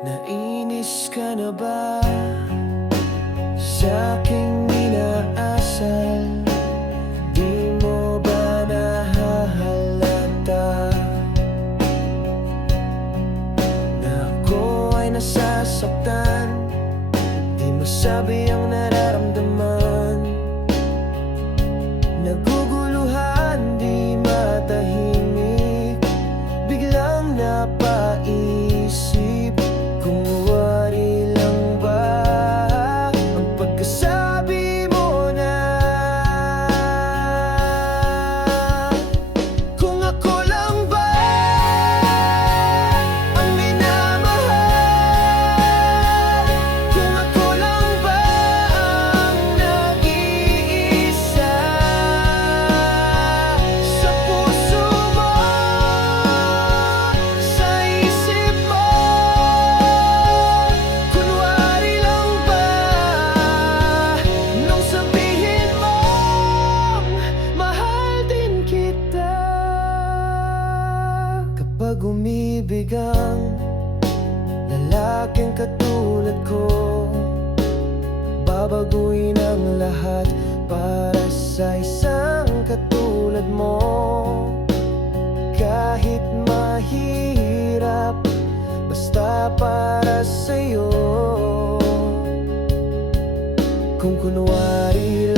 Nainis ka na ba sa aking inaasal? Di mo ba nahahalata na ako ay nasasaktan? Di masabi ang nararamdaman. Naguguluhan, di matahimik. Biglang napaisip kung wari lang ba ang pagkasabi mo na kung ako lang ba ang minamahal, kung ako lang ba ang nag-iisa sa puso mo, sa isip mo. Kunwari lang ba nung sabihin mong mahal din kita? Kapag umibig ang lalaking katulad ko, babaguhin ang lahat para sa isang katulad mo. Kahit mahirap, basta para sa'yo. Kung kunwari